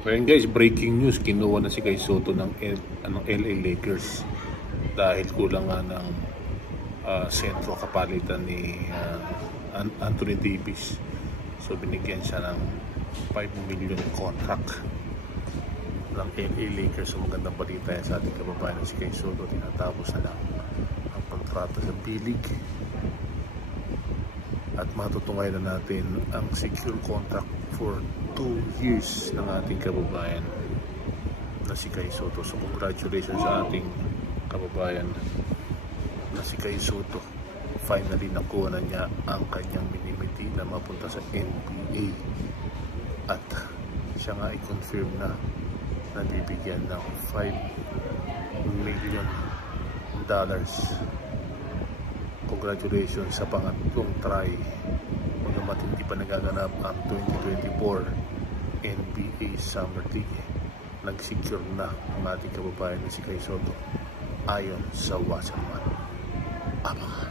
Ngayon guys, breaking news, kinuha na si Kai Sotto ng LA Lakers dahil kulang nga ng sentro kapalitan ni Anthony Davis. So binigyan siya ng $5 million contract ng LA Lakers. So magandang balita yan sa ating kababayan na si Kai Sotto. Tinatapos na lang ang kontrata sa B-League at matutungayan na natin ang secure contract for 2 years ng ating kababayan na si Kai Sotto. So congratulations sa ating kababayan na si Kai Sotto. Finally nakuha na niya ang kanyang minimiti na mapunta sa NBA at siya nga i-confirm na bibigyan ng $5 million. Congratulations sa pangatlong try. Bagamat hindi pa nagaganap ang 2024 NBA Summer League, nag-secure na ang ating kababayan na si Kai Sotto ayon sa Wasserman. Abangan.